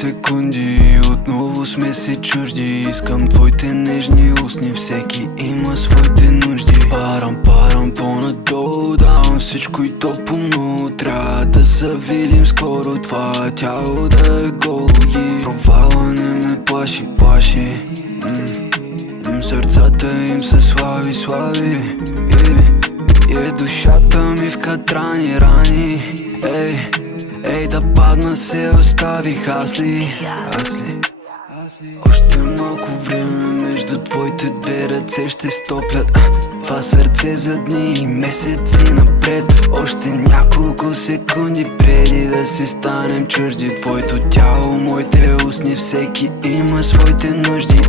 секунди и отново сме си чужди. Искам твоите нежни устни, всеки има своите нужди. Парам по-надолу, давам всичко и то по-много. Трябва да се видим скоро, това тяло да е голо. Провала не ме плаши. Сърцата им са слаби. Душата ми в катрани рани. Ей, да падна се оставих аз ли? Още малко време между твоите две ръце ще стоплят това сърце за дни и месеци напред. Още няколко секунди преди да си станем чужди. Твоето тяло, моите устни, всеки има своите нужди.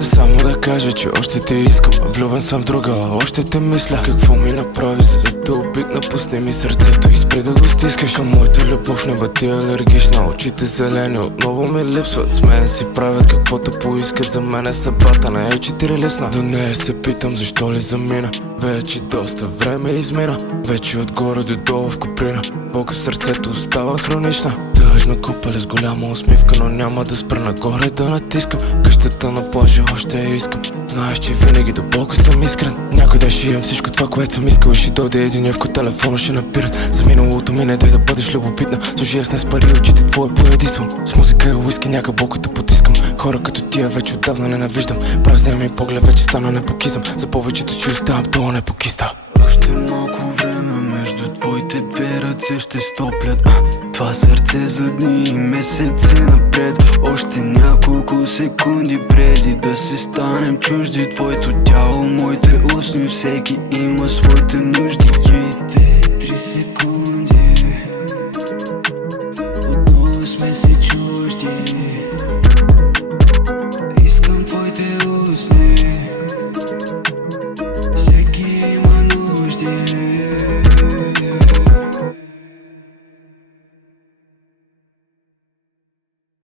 Само да кажа, че още те искам. Влюбен съм в друга, още те мисля. Какво ми направи, за да те обикна? Пусни ми сърцето и спри да го стискаш. А моята любов не бъде алергична. Очите зелени отново ми липсват. С мен си правят каквото поискат. За мен съдбата не е четирилистна. До нея се питам защо ли замина. Вече доста време измина. Вече отгоре до долу в Куприна. Болка в сърцето остава хронична. Тъжна купеле с голяма усмивка, но няма да спра нагоре да натискам. Къщата на плажа още я искам. Знаеш, че винаги до болка съм искрен. Някой ден ще имам всичко това, което съм искал. И ще дойде един евко, телефона ще напират. За миналото ми не дай да бъдеш любопитна. Служи аз не спари очите твое поедисвам. С музика и уиски някак болката потискам. Хора като тия вече отдавна ненавиждам. Празния ми поглед вече стана непокизъм. За повечето си оставам това непокиста. Още малко време между твоите две ръце ще стоплят това сърце за дни и месеци напред. Още няколко секунди преди да си станем чужди. Твоето тяло, моите устни, всеки има своите нужди.